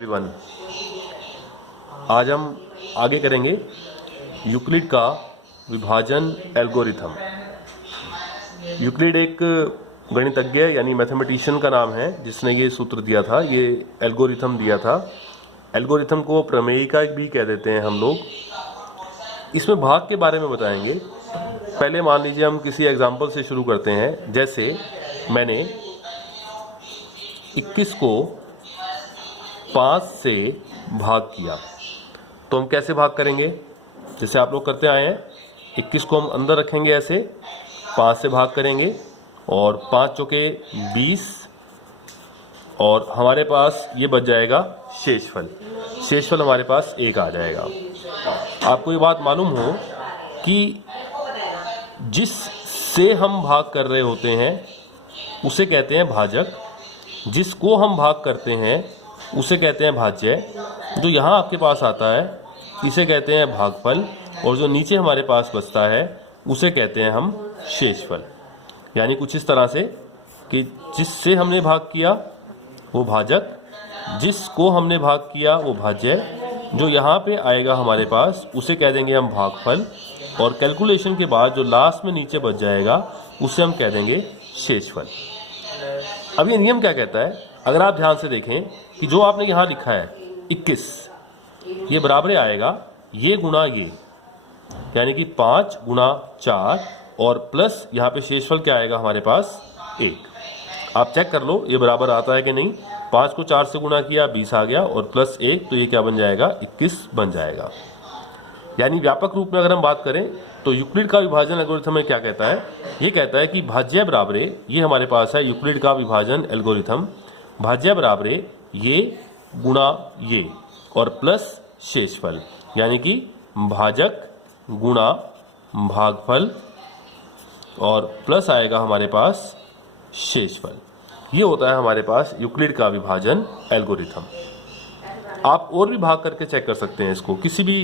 Everyone, आज हम आगे करेंगे यूक्लिड का विभाजन एल्गोरिथम। यूक्लिड एक गणितज्ञ यानी मैथमेटिशियन का नाम है जिसने ये सूत्र दिया था, ये एल्गोरिथम दिया था। एल्गोरिथम को प्रमेयिका भी कह देते हैं हम लोग। इसमें भाग के बारे में बताएंगे। पहले मान लीजिए हम किसी एग्जाम्पल से शुरू करते हैं। जैसे मैंने 21 को 5 से भाग किया, तो हम कैसे भाग करेंगे? जैसे आप लोग करते आए हैं, 21 को हम अंदर रखेंगे, ऐसे 5 से भाग करेंगे और 5 चौके 20 और हमारे पास ये बच जाएगा शेषफल। शेषफल हमारे पास 1 आ जाएगा। आपको ये बात मालूम हो कि जिस से हम भाग कर रहे होते हैं उसे कहते हैं भाजक, जिसको हम भाग करते हैं उसे कहते हैं भाज्य। जो यहाँ आपके पास आता है इसे कहते हैं भागफल, और जो नीचे हमारे पास बचता है उसे कहते हैं हम शेषफल। यानी कुछ इस तरह से कि जिससे हमने भाग किया वो भाजक, जिसको हमने भाग किया वो भाज्य, जो यहाँ पे आएगा हमारे पास उसे कह देंगे हम भागफल, और कैलकुलेशन के बाद जो लास्ट में नीचे बच जाएगा उसे हम कह देंगे शेषफल। अब ये नियम क्या कहता है? अगर आप ध्यान से देखें कि जो आपने यहाँ लिखा है 21, ये बराबर आएगा ये गुणा ये, यानी कि 5 गुणा 4 और प्लस यहाँ पे शेषफल क्या आएगा हमारे पास 1। आप चेक कर लो ये बराबर आता है कि नहीं। 5 को 4 से गुणा किया 20 आ गया और प्लस 1, तो ये क्या बन जाएगा 21 बन जाएगा। यानी व्यापक रूप में अगर हम बात करें तो यूक्लिड का विभाजन एल्गोरिथम में क्या कहता है? ये कहता है कि भाज्य बराबर, ये हमारे पास है यूक्लिड का विभाजन एल्गोरिथम, भाज्य बराबर ये गुणा ये और प्लस शेषफल, यानी कि भाजक गुणा भागफल और प्लस आएगा हमारे पास शेषफल। ये होता है हमारे पास यूक्लिड का विभाजन एल्गोरिथम। आप और भी भाग करके चेक कर सकते हैं इसको, किसी भी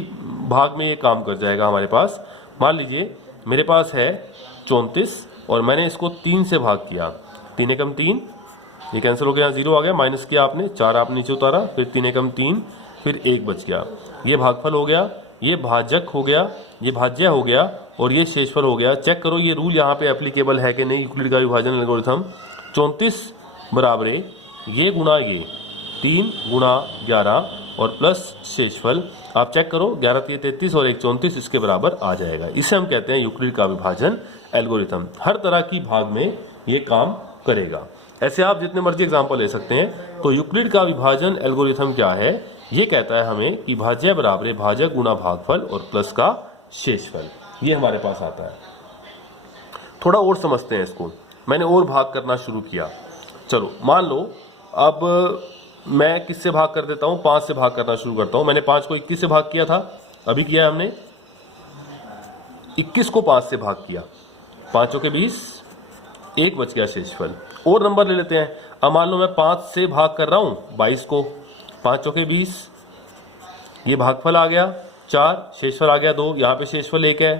भाग में ये काम कर जाएगा हमारे पास। मान लीजिए मेरे पास है 34 और मैंने इसको 3 से भाग किया। 3 एकम 3, ये कैंसिल हो गया, 0 आ गया, माइनस किया आपने, 4 आपने नीचे उतारा, फिर 3 एकम 3, फिर 1 बच गया। ये भागफल हो गया, ये भाजक हो गया, ये भाज्य हो गया और ये शेषफल हो गया। चेक करो ये रूल यहाँ पे एप्लीकेबल है कि नहीं यूक्लिड का विभाजन एल्गोरिथम। 34 बराबर ये गुणा ये, 3 गुणा 11 और प्लस शेषफल। आप चेक करो, 11 3 33 और 1 34 इसके बराबर आ जाएगा। इसे हम कहते हैं यूक्लिड का विभाजन एल्गोरिथम। हर तरह की भाग में ये काम करेगा। ऐसे आप जितने मर्जी एग्जाम्पल ले सकते हैं। तो यूक्लिड का विभाजन एल्गोरिथम क्या है? ये कहता है हमें कि भाज्य बराबर भाजक गुणा भागफल और प्लस का शेषफल, ये हमारे पास आता है। थोड़ा और समझते हैं इसको। मैंने और भाग करना शुरू किया। चलो मान लो अब मैं किससे भाग कर देता हूं? 5 से भाग करना शुरू करता हूं। मैंने 5 को 21 से भाग किया था, अभी किया हमने 21 को 5 से भाग किया, 5 चौके 20, 1 बच गया शेषफल। और नंबर ले लेते हैं। अब मान लो मैं 5 से भाग कर रहा हूं 22 को, 5 चौके 20, ये भागफल आ गया 4, शेषफल आ गया 2, यहाँ पे शेषफल 1 है।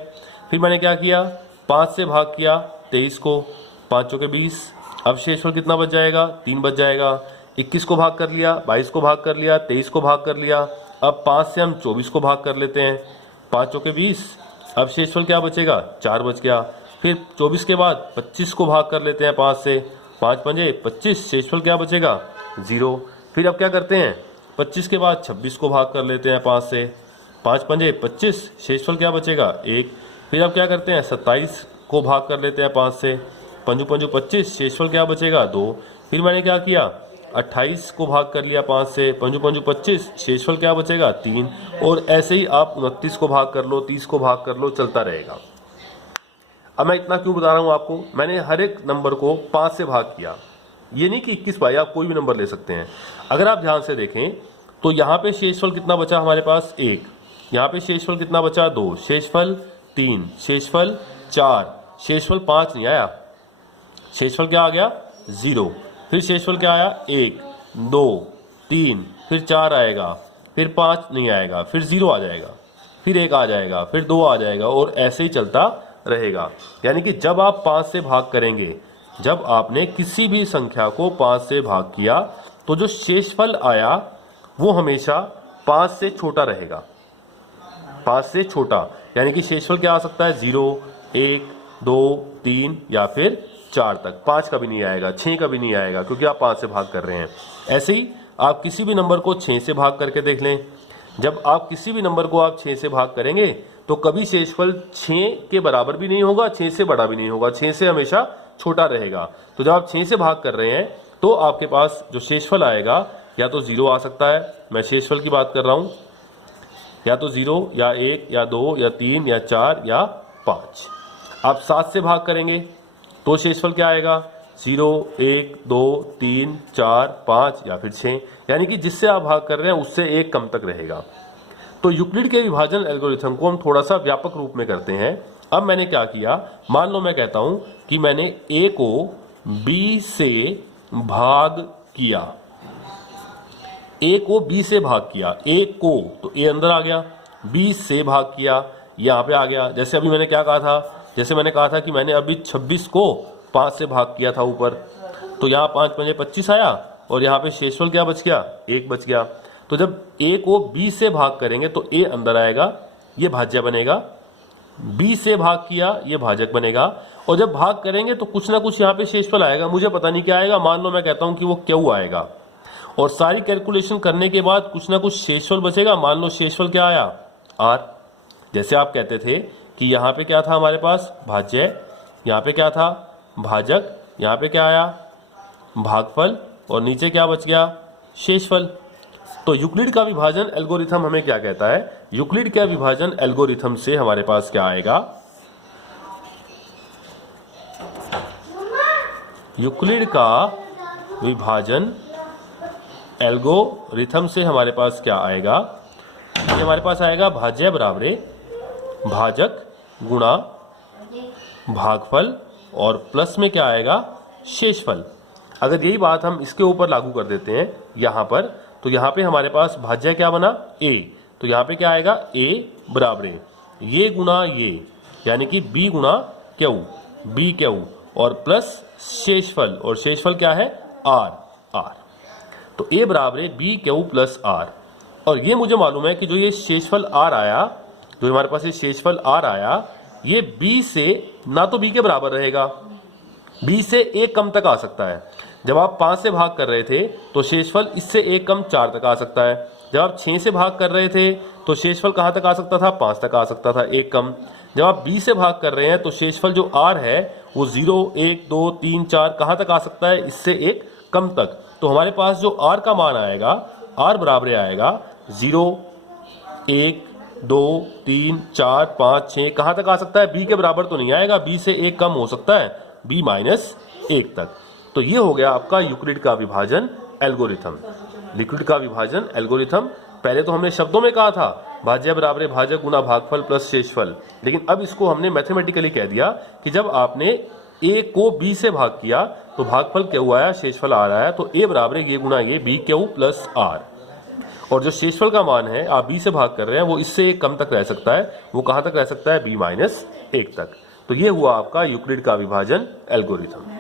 फिर मैंने क्या किया, 5 से भाग किया 23 को, 5 चौके 20, अब शेषफल कितना बच जाएगा? 3 बच जाएगा। 21 को भाग कर लिया, 22 को भाग कर लिया, 23 को भाग कर लिया। अब 5 से हम 24 को भाग कर लेते हैं, 5 चौके 20, अब शेषफल क्या बचेगा? 4 बच गया। फिर 24 के बाद 25 को भाग कर लेते हैं 5 से, 5 पंजे 25, शेषफल क्या बचेगा? 0। फिर अब क्या करते हैं, 25 के बाद 26 को भाग कर लेते हैं 5 से, 5 पंजे 25, शेषफल क्या बचेगा? 1। फिर अब क्या करते हैं, 27 को भाग कर लेते हैं 5 से, पंजू पंजू 25, शेषफल क्या बचेगा? 2। फिर मैंने क्या किया, 28 को भाग कर लिया 5 से, पंजू पंजू 25, शेषफल क्या बचेगा? 3। और ऐसे ही आप 29 को भाग कर लो, 30 को भाग कर लो, चलता रहेगा। अब मैं इतना क्यों बता रहा हूं आपको? मैंने हर एक नंबर को 5 से भाग किया। ये नहीं कि 21 पाई, आप कोई भी नंबर ले सकते हैं। अगर आप ध्यान से देखें तो यहाँ पे शेषफल कितना बचा हमारे पास? 1। यहाँ पे शेषफल कितना बचा? 2। शेषफल 3, शेषफल 4, शेषफल 5 नहीं आया, शेषफल क्या आ गया? 0। फिर शेषफल क्या आया? 1, 2, 3, फिर 4 आएगा, फिर 5 नहीं आएगा, फिर 0 आ जाएगा, फिर 1 आ जाएगा, फिर 2 आ जाएगा और ऐसे ही चलता रहेगा। यानी कि जब आप 5 से भाग करेंगे, जब आपने किसी भी संख्या को 5 से भाग किया तो जो शेषफल आया वो हमेशा 5 से छोटा रहेगा, 5 से छोटा, यानी कि शेषफल क्या आ सकता है 0, 1, 2, 3 या फिर 4 तक। 5 कभी नहीं आएगा, 6 कभी नहीं आएगा, क्योंकि आप 5 से भाग कर रहे हैं। ऐसे ही आप किसी भी नंबर को 6 से भाग करके देख लें। जब आप किसी भी नंबर को आप 6 से भाग करेंगे तो कभी शेषफल 6 के बराबर भी नहीं होगा, 6 से बड़ा भी नहीं होगा, 6 से हमेशा छोटा रहेगा। तो जब आप 6 से भाग कर रहे हैं तो आपके पास जो शेषफल आएगा या तो 0 आ सकता है, मैं शेषफल की बात कर रहा हूं, या तो 0 या 1 या 2 या 3 या 4 या 5। आप 7 से भाग करेंगे तो शेषफल क्या आएगा 0, 1, 2, 3, 4, 5 या फिर 6, यानी कि जिससे आप भाग कर रहे हैं उससे एक कम तक रहेगा। तो यूक्लिड के विभाजन एल्गोरिथम को हम थोड़ा सा व्यापक रूप में करते हैं। अब मैंने क्या किया, मान लो मैं कहता हूं कि मैंने a को b से भाग किया, a को b से भाग किया, a को तो a अंदर आ गया, b से भाग किया यहां पे आ गया। जैसे अभी मैंने क्या कहा था, जैसे मैंने कहा था कि मैंने अभी 26 को 5 से भाग किया था ऊपर, तो यहाँ 5 5 25 आया और यहाँ पे शेषफल क्या बच गया 1 बच गया। तो जब a को b से भाग करेंगे तो a अंदर आएगा, ये भाज्य बनेगा, b से भाग किया ये भाजक बनेगा, और जब भाग करेंगे तो कुछ ना कुछ यहाँ पे शेषफल आएगा, मुझे पता नहीं क्या आएगा, मान लो मैं कहता हूं कि वो क्यू आएगा, और सारी कैलकुलेशन करने के बाद कुछ ना कुछ शेषफल बचेगा। मान लो शेषफल क्या आया r। जैसे आप कहते थे कि यहाँ पे क्या था हमारे पास भाज्य, यहाँ पे क्या था भाजक, यहाँ पे क्या आया भागफल, और नीचे क्या बच गया शेषफल। तो यूक्लिड का विभाजन एल्गोरिथम हमें क्या कहता है, यूक्लिड का विभाजन एल्गोरिथम से हमारे पास क्या आएगा, यूक्लिड का विभाजन एल्गोरिथम से हमारे पास क्या आएगा, ये हमारे पास आएगा भाज्य बराबरे भाजक गुणा भागफल और प्लस में क्या आएगा शेषफल। अगर यही बात हम इसके ऊपर लागू कर देते हैं यहाँ पर, तो यहाँ पे हमारे पास भाज्य क्या बना a, तो यहाँ पे क्या आएगा a बराबरे ये गुणा ये, यानी कि b गुणा क्यू, b क्यू, और प्लस शेषफल, और शेषफल क्या है r। तो a बराबरे b क्यू प्लस r। और ये मुझे मालूम है कि जो ये शेषफल r आया, जो हमारे पास ये शेषफल r आया, ये b से ना तो b के बराबर रहेगा, b से एक कम तक आ सकता है। जब आप 5 से भाग कर रहे थे तो शेषफल इससे एक कम 4 तक आ सकता है। जब आप 6 से भाग कर रहे थे तो शेषफल कहाँ तक आ सकता था 5 तक आ सकता था, एक कम। जब आप b से भाग कर रहे हैं तो शेषफल जो r है वो 0, 1, 2, 3, 4 कहाँ तक आ सकता है, इससे एक कम तक। तो हमारे पास जो r का मान आएगा, r बराबर आएगा 0, 1, 2, 3, 4, 5, 6 कहाँ तक आ सकता है, b के बराबर तो नहीं आएगा, b से एक कम हो सकता है, b माइनस 1 तक। तो ये हो गया आपका यूक्लिड का विभाजन एल्गोरिथम। यूक्लिड का विभाजन एल्गोरिथम, पहले तो हमने शब्दों में कहा था भाज्य बराबर भाजक गुना भागफल प्लस शेषफल, लेकिन अब इसको हमने मैथमेटिकली कह दिया कि जब आपने a को b से भाग किया तो भागफल क्यू आया, शेषफल r आया, तो a बराबर ये गुना ये b क्यू प्लस r। और जो शेषफल का मान है आप b से भाग कर रहे हैं वो इससे एक कम तक रह सकता है, वो कहाँ तक रह सकता है b माइनस 1 तक। तो ये हुआ आपका यूक्लिड का विभाजन एल्गोरिथम।